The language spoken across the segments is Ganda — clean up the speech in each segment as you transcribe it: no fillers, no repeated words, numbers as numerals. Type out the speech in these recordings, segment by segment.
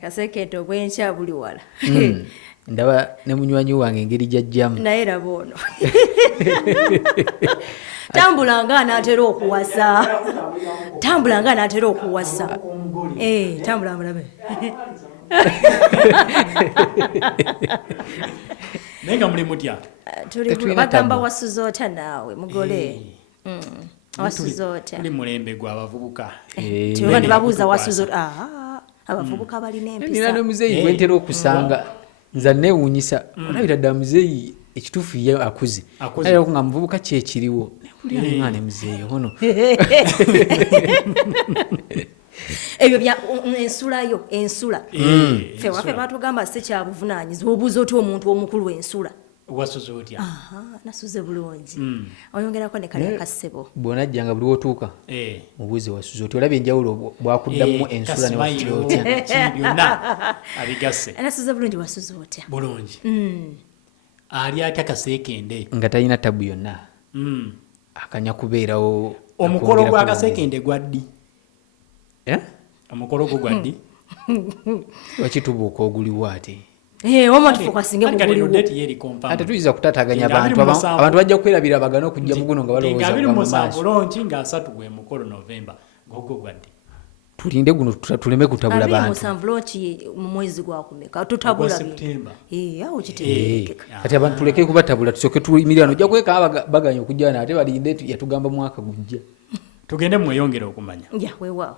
Kasekete obwenkya buli wala. Ndaba ne munywanyi wange engeri gyajjamu. Naye laba ono. Tambula nga anaatera okuwasa. Tambula nga anaatera okuwasa. Tambula mulabe. Nenga muli mutya. Tuli bagamba wasuzoota naawe mugole. Wasuzoota. Tuli mulembe gwa abavubuka. Tuba ne babuuza wasuzoota. Abavubuka balina empisa. Nina ne muzeeyi gwentera okusanga nza neewuunyisa olabira ddala muzeeyi ekituufu ye akuze era nga muvubuka kyekiriwo newulira nga ne muzeeyi ono ebyo bya ensula ffe waffe batugamba si kyabuvunaanyizibwa obuuza otya omuntu omukulu ensula wasuze otya? Nasuze bulungi. Oyongerako ne kale akassebo. Bw'onajjanga buli wotuuka mubuuze wasuze otya olaba enjawulo bwakuddamu ensula ne wasuze otya byonna abigasse. Nasuze bulungi wasuze otya bulungi. Ali atya kaseekende nga talina tabu yonna akanya kubeerawo. Omukolo gwa kaseekende gwaddi? Omukolo gwo gwaddi? Wakitubuuka oguliwo ate ate tuyinza kutaataganya abantu bajja kwerabira bagana okujja mu guno nga balowooza nga 3 gwe mukolo Novemba gogwo gwadde. Tulinde guno tuleme kutabula bantu. Mu mwezi gwakumeka tutabula kati abantu tuleke kubatabula tusooke tuyimirira ojja kweka baganya okujja ate balinde yatugamba mwaka gujja. Tugende mu Weyongere Okumanya. Weewaawo.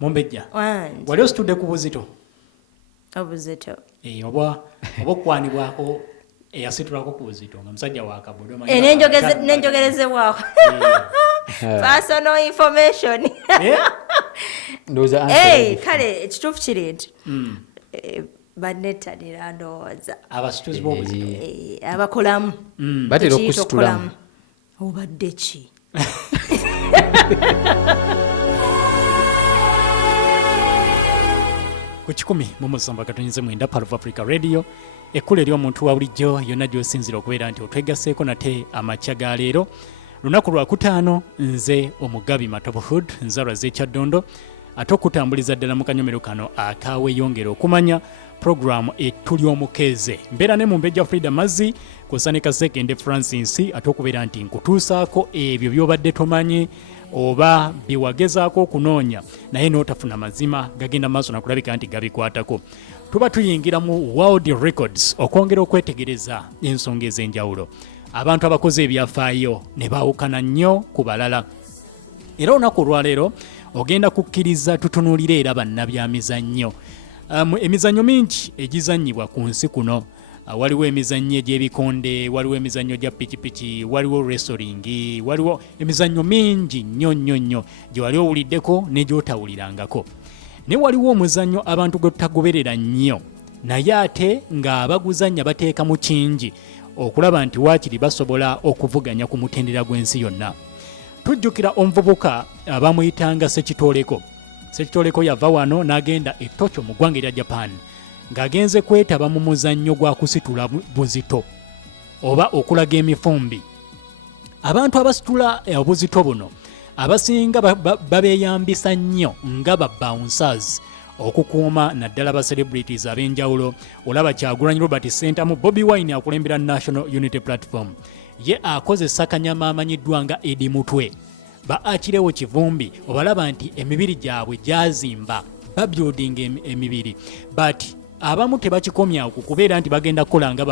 Mumbejja wali ositudde ku buzito? Obuzito oba okwanibwako eyasitulako ku buzito nga musajja wa kabodo nenjogerezebwako personal information. Kale ekituufu kiri nti banettanira ndowooza abasituzi b'obuzito abakolamu batera okusitulamu obadde ki? ku 107.9 Part of Africa Radio ekkulu ery'omuntu wa bulijjo yonna gy'osinzira okubeera nti otwegaseeko nate amakya ga leero lunaku lwa kutaano nze omugabi Matobohood nzalwa z'ekyaddondo ate okutambuliza ddala mu kanyomero kano aka Weyongere Okumanya programu etuli omukeeze mbeera ne Mumbejja Frida Mazzi kw'ossa ne Kasekende Francis ate okubeera nti nkutuusaako ebyo by'obadde tomanyi oba biwagezaako okunoonya naye n'otafuna mazima gagenda maaso nakulabika nti gabikwatako. Tuba tuyingira mu World Records okwongera okwetegereza ensonga ez'enjawulo. Abantu abakoze ebyafaayo ne baawukana nnyo ku balala. Era olunaku olwaleero ogenda kukkiriza tutunuulire era bannabyamizannyo. Emizannyo mingi egizannyibwa ku nsi kuno. Waliwo emizannyo egy'ebikonde, waliwo emizannyo gya pikipiki, waliwo wrestling, waliwo emizannyo mingi nnyo gye wali owuliddeko ne gy'otawulirangako. Ne waliwo omuzannyo abantu gwe tutagoberera nnyo naye ate ng'abaguzannya bateekamu kingi okulaba nti waakiri basobola okuvuganya ku mutendera gw'ensi yonna. Tujjukira omuvubuka abamuyitanga Sekitoleko. Sekitoleko yava wano n'agenda e Tokyo mu ggwanga erya Japan ng'agenze kwetaba mu muzannyo gwa kusitula buzito oba okulaga emifumbi. Abantu abasitula obuzito buno abasinga babeeyambisa nnyo nga ba bouncers okukuuma naddala ba celebrities ab'enjawulo. Olaba Kyagulanyi Robert Sentamu Bobi Wine akulembera National Unity Platform ye akozesa kanyama amanyiddwa nga Edi Mutwe ba Akirewo Kivumbi obalaba nti emibiri gyabwe gyazimba babuilding emibiri but abamu tebakikomyawo kubeera nti bagenda kukola nga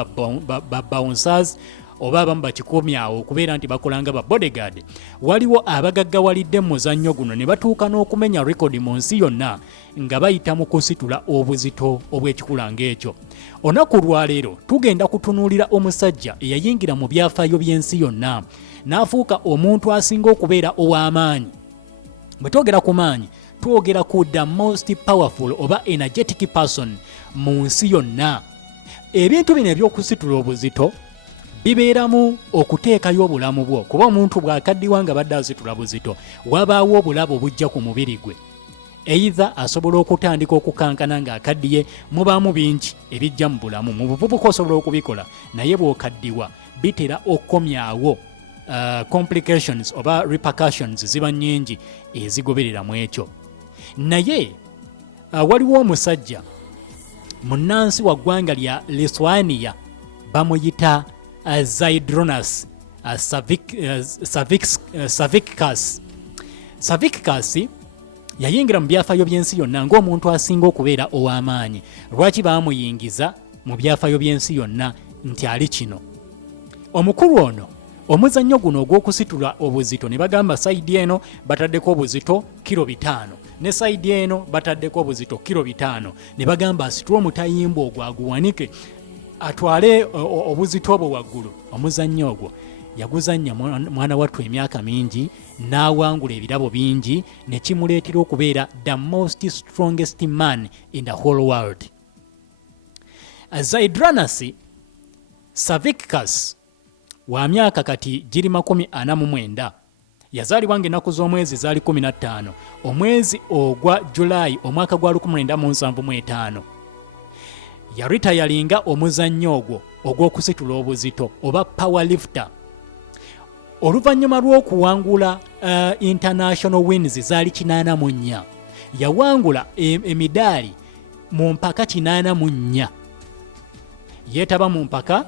ba bouncers oba abamu bakikomyawo okubeera nti bakola nga ba bodyguard. Waliwo abagaggawalidde mu muzannyo guno ne batuuka n'okumenya rekodi mu nsi yonna nga bayita mu kusitula obuzito obw'ekikula ng'ekyo. Olunaku lwaleero tugenda kutunuulira omusajja eyayingira mu byafaayo by'ensi yonna n'afuuka omuntu asinga okubeera ow'amaanyi. Bwe twogera ku maanyi twogera ku the most powerful oba energetic person mu nsi yonna. Ebintu bino ebyokusitula obuzito bibeeramu okuteekayo obulamu bwo kuba omuntu bw'akaddiwa nga badde asitula buzito wabaawo obulabe obujja ku mubiri gwe. Either asobola okutandika okukankana ng'akaddiye mubaamu bingi ebijja mu bulamu mu buvubuka osobola okubikola naye bw'okaddiwa bitera okukomyawo complications oba repercussions ziba nnyingi ezigoberera mu ekyo. naye waliwo omusajja munnansi wa ggwanga lya Lithuania bamuyita Zaidronas Savickas yayingira mu byafaayo by'ensi yonna ng'omuntu asinga okubeera ow'amaanyi. Lwaki baamuyingiza mu byafaayo by'ensi yonna nti ali kino? Omukulu ono omuzannyo guno ogw'okusitula obuzito ne bagamba sayidi eno bataddeko obuzito kilo 5 ne sayidi eno bataddeko obuzito kilo 5 ne bagamba asitule omutayimba ogwo aguwanike atwale obuzito obwo waggulu. Omuzannyo ogwo yaguzannya mwana wattu emyaka mingi n'awangula ebirabo bingi ne kimuleetera okubeera the most strongest man in the whole world. Zaidronas Savickas wa myaka kati giri 49 yazaalibwa ng'ennaku z'omwezi zaali 15 omwezi ogwa Julayi omwaka gwa 1975. yaritayalinga omuzannyo ogwo ogw'okusitula obuzito oba powerlifter. Oluvannyuma lw'okuwangula international wins zaali 84 yawangula emidaali mu mpaka 84. yeetaba mu mpaka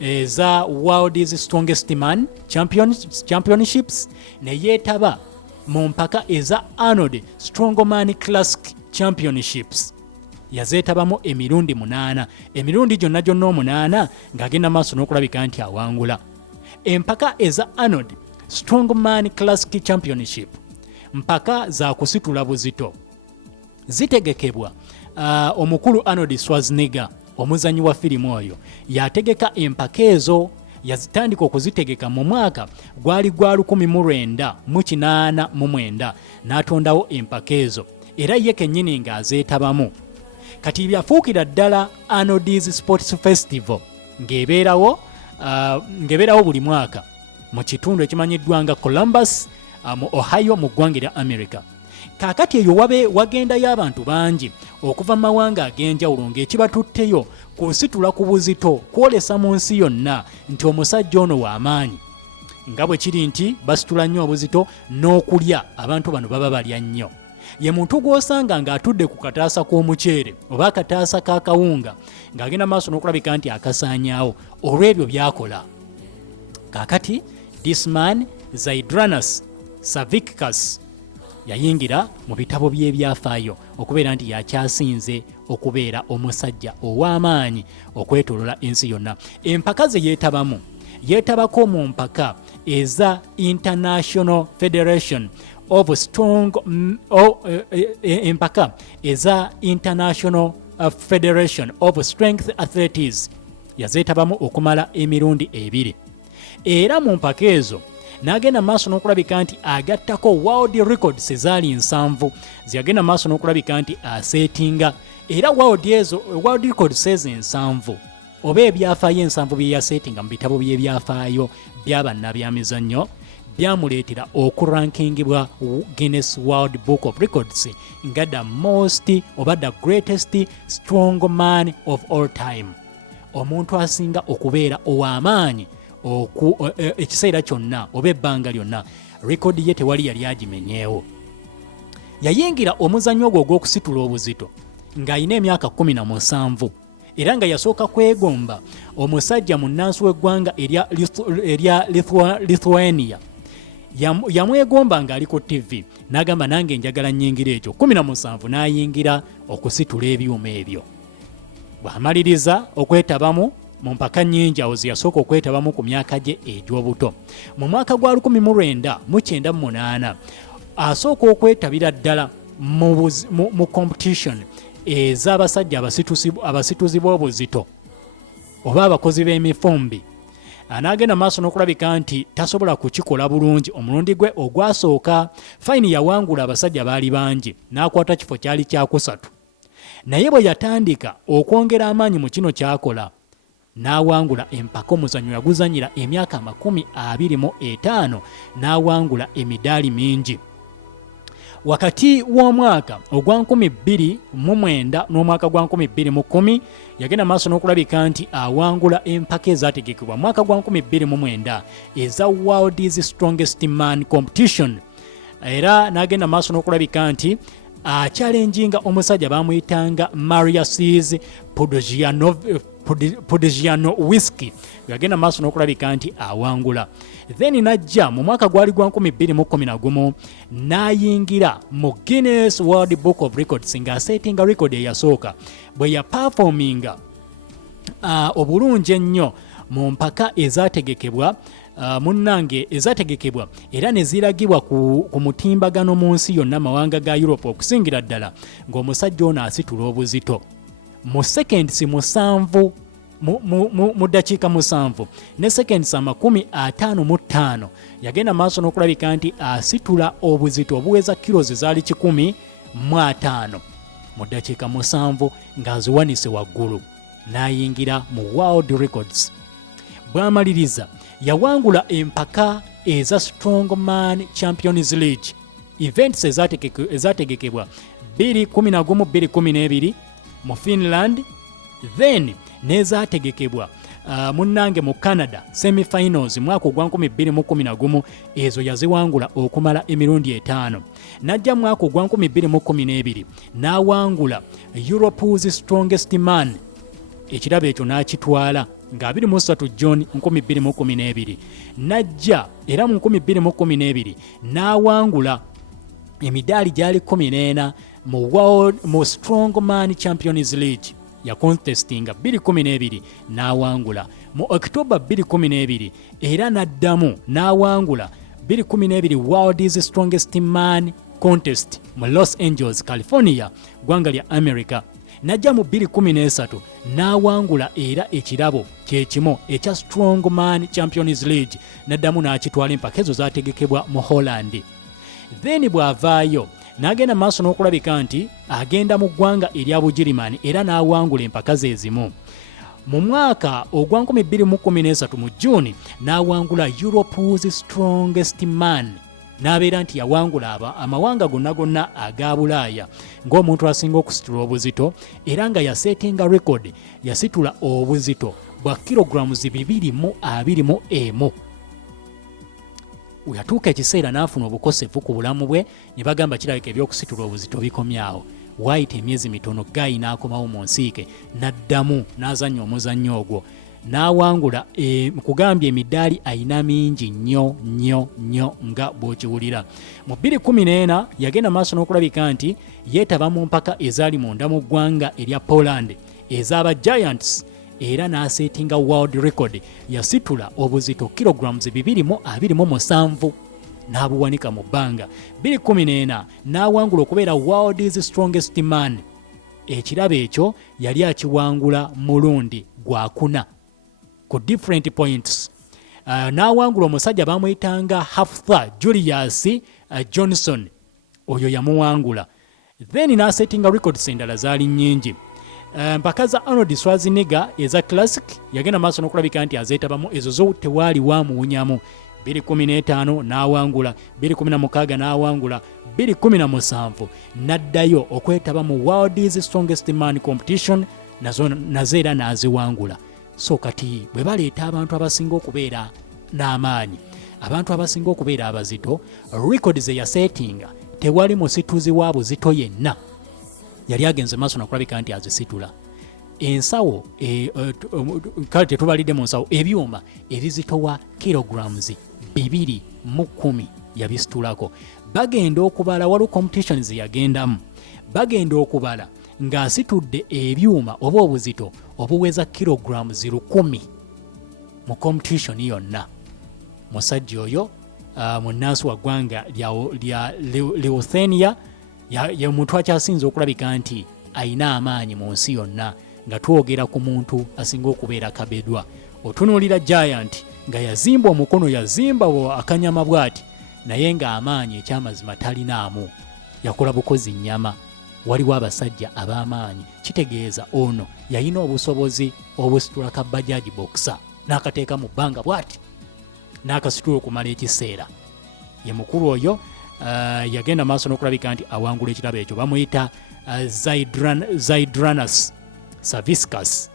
eza World's Strongest Man Championships ne yeetaba mu mpaka eza Arnold Strongman Classic Championships. Yazeetabamu emirundi 8, emirundi gyonna 8 ng'agenda maaso n'okulabika nti awangula. Empaka eza Arnold Strongman Classic Championship mpaka za kusitula buzito zitegekebwa omukulu Arnold Schwarzenegger omuzanyi wa firimu oyo yategeka empaka ezo. Yazitandika okuzitegeka mu mwaka gwali gwa 1989 n'atondawo empaka ezo era ye kennyini ng'azeetabamu. Kati byafuukira ddala Arnold's Sports Festival ng'ebeerawo buli mwaka mu kitundu ekimanyiddwa nga Columbus mu Ohio mu ggwanga lya America. Kaakati eyo wagendayo abantu bangi okuva mu mawanga ag'enjawulo ng'ekibatutteyo kusitula ku buzito kwolesa mu nsi yonna nti omusajja ono w'amaanyi. Nga bwe kiri nti basitula nnyo obuzito n'okulya abantu bano baba balya nnyo. Ye muntu gw'osanga ng'atudde ku kataasa k'omuceere oba akataasa k'akawunga ng'agenda maaso n'okulabika nti akasaanyaawo olw'ebyo byakola. Kaakati this man Zaidronas Savickas yayingira mu bitabo by'ebyafaayo okubeera nti yakyasinze okubeera omusajja ow'amaanyi okwetoolola ensi yonna. Empaka ze yeetabako mu mpaka eza International Federation of empaka eza International Federation of Strength Athletics yazeetabamu okumala emirundi 2. Era mu mpaka ezo n'agenda maaso n'okulabika nti agattako world records ezaali 7 ziyagenda maaso n'okulabika nti aseetinga. Era world records ezo 7 oba ebyafaayo 7 bye yaseetinga mu bitabo by'ebyafaayo by'abannabyamizannyo byamuleetera okurankingibwa Guinness World Book of Records nga the most oba the greatest strong man of all time, omuntu asinga okubeera ow'amaanyi ekiseera kyonna oba ebbanga lyonna. Rekodi ye tewali yali agimenyeewo. Yayingira omuzannyo ogwo ogw'okusitula obuzito ng'alina emyaka 17 era nga yasooka kwegomba omusajja munnansi w'eggwanga erya Lithuania. Yamwegomba ng'ali ku TV n'agamba nange njagala nnyingira ekyo. 17 n'ayingira okusitula ebyuma ebyo. Bw'amaliriza okwetabamu mu mpaka nnyingi awo ze yasooka okwetabamu ku myaka gye egy'obuto. Mu mwaka gwa 1998 asooka okwetabira ddala mu competition ez'abasajja abasituzi b'obuzito oba abakozi b'emifumbi. Anaagenda maaso n'okulabika nti tasobola kukikola bulungi. Omulundi gwe ogwasooka fayini yawangula abasajja baali bangi n'akwata kifo kyali kya 3. Naye bwe yatandika okwongera amaanyi mu kino kyakola n'awangula empaka. Omuzannyo yaguzanyira emyaka 25 n'awangula emidaali mingi. Wakati w'omwaka ogwa 2009 n'omwaka gwa 2010 yagenda maaso n'okulabika nti awangula empaka ezategekebwa mwaka gwa 2009 eza World's Strongest Man Competition. Era n'agenda maaso n'okulabika nti achallenginga omusajja bamuyitanga Mariusz Pudzianowski yagenda maaso n'okulabika nti awangula. Then najja mu mwaka gwali gwa 2011 n'ayingira mu Guinness World Book of Records ng'asetinga record eyasooka bwe yaperforminga obulungi ennyo mu mpaka ezategekebwa munnange ezategekebwa era ne ziragibwa ku mutimbagano mu nsi yonna mawanga ga Europe okusingira ddala ng'omusajja ono asitula obuzito mu seconds 7 mu dakiika 7 ne seconds 55 yagenda maaso n'okulabika nti asitula obuzito obuweza kilos zaali 15 mu dakiika 7 ng'aziwanise waggulu n'ayingira mu World Records. Bw'amaliriza yawangula empaka eza Strongman Champions League events ezategekebwa 2011-2012 mu Finland, then nezategekebwa munnange mu Canada semifinals mwaka gwa 2011 ezo yaziwangula okumala emirundi 5. Najja mwaka gwa 2012 n'awangula Europe's Strongest Man, ekirabo ekyo n'akitwala nga 23 June 2012. Najja era mu 2012 n'awangula emidaali gyali 14 mu Strongman Champions League ya contestinga 2012 n'awangula. Mu October 2012 era n'addamu n'awangula 2012 World's Strongest Man Contest mu Los Angeles, California, gwanga lya America. Najja mu 2013 n'awangula era ekirabo kyekimu ekya Strongman Champions League n'addamu n'akitwala empaka ezo zategekebwa mu Holland. Then bw'avaayo n'agenda maaso n'okulabika nti agenda mu ggwanga erya Bugirimani era n'awangula empaka ze zimu. Mu mwaka ogwa 2013 mu June n'awangula Europe's Strongest Man, n'abeera nti yawangula amawanga gonna aga Bulaaya ng'omuntu asinga okusitula obuzito era nga yasetinga record yasitula obuzito bwa kilograms 221. Yatuuka ekiseera n'afuna obukosefu ku bulamu bwe ne bagamba kirabika ebyokusitula obuzito bikomyawo. Waayita emyezi mitono Gayi n'akomawo mu nsiike n'addamu n'azannya omuzannyo ogwo n'awangula kugambye emidaali ayina mingi nnyo nga bw'okiwulira. Mu 2014 yagenda maaso n'okulabika nti yeetaba mu mpaka ezaali munda mu ggwanga erya Poland ez'aba Giants era n'asetinga world record yasitula obuzito kilograms 227 n'abuwanika mu bbanga. 2014 n'awangula okubeera World's Strongest Man. Ekirabo ekyo yali akiwangula mulundi gwakuna ku different points. N'awangula omusajja bamuyitanga Hafthar Julius Johnson, oyo yamuwangula. Then n'asetinga records endala zaali nnyingi. Mpaka za Arnold Schwarzenegger eza classic yagenda maaso n'okulabika nti azeetabamu ezo zo tewaali wamuwunyamu. 2015 n'awangula, 2016 n'awangula, 2017 n'addayo okwetaba mu World's Strongest Man competition nazo era n'aziwangula. So kati bwe baleeta abantu abasinga okubeera n'amaanyi, abantu abasinga okubeera abazito, records eyasetinga tewali musituzi wa buzito yenna yali agenze maaso n'okulabika nti azisitula. Ensawo kale tetubalidde mu nsawo, ebyuma ebizitowa kilograms 210 yabisitulako. Bagenda okubala, waliwo competitions yagendamu, bagenda okubala ng'asitudde ebyuma oba obuzito obuweza kilograms 1000 mu competition yonna. Musajja oyo munnansi wa ggwanga lya Lithuania ye muntu akyasinze okulabika nti ayina amaanyi mu nsi yonna, nga twogera ku muntu asinga okubeera kabedwa. Otunuulira Giant nga yazimba omukono, yazimba akanyama bw'ati, naye ng'amaanyi ekyamazima talinaamu, yakola bukozi nnyama. Waliwo abasajja ab'amaanyi, kitegeeza ono yalina obusobozi obusitula ka bajaji boxer n'akateeka mu bbanga bw'ati n'akasitula okumala ekiseera. Ye mukulu oyo yagenda maaso n'okulabika nti awangula ekirabo ekyo. Bamuyita Zydrunas Savickas,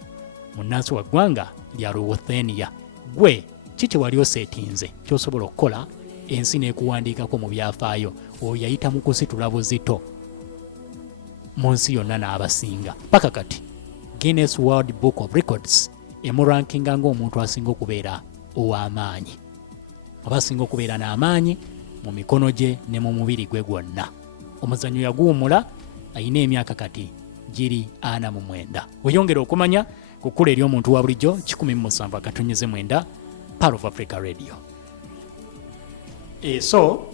munnansi wa ggwanga lya Lithuania. Gwe kiki wali oseetinze ky'osobola okukola ensi n'ekuwandiikako mu byafaayo? Oyo yayita mu kusitula buzito Munsi yonna n'abasinga paka kati Guinness World Book of Records emurankinga ng'omuntu asinga okubeera ow'amaanyi oba asinga okubeera n'amaanyi mu mikono gye ne mu mubiri gwe gwonna. Omuzannyo yaguwumula ayina emyaka kati giri 49. Weyongere okumanya ku kkula ery'omuntu wa bulijjo 17.9 Part of Africa Radio. So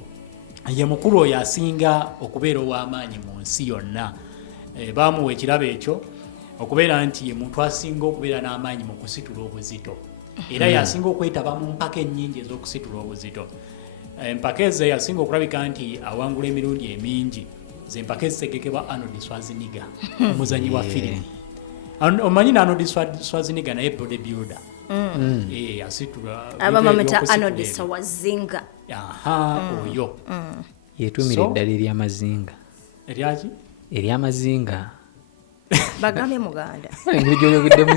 ye mukulu oyo asinga okubeera ow'amaanyi mu nsi yonna. Baamuwa ekirabo ekyo okubeera nti ye muntu asinga okubeera n'amaanyi mu kusitula obuzito era yasinga okwetaba mu mpaka ennyingi ez'okusitula obuzito. Empaka ezo yasinga okulabika nti awangula emirundi emingi ze mpaka ezitegekebwa Arnold Schwarzenegger omuzanyi wa firimu. Omanyi na Arnold Schwarzenegger naye bodybuilder. Asitula abamameta Arnold Schwarzenegger. Oyo yetumira eddala ery'amazinga. Eryaki? Ery'amazinga bagambe muganda engeri gy'oyogeddemu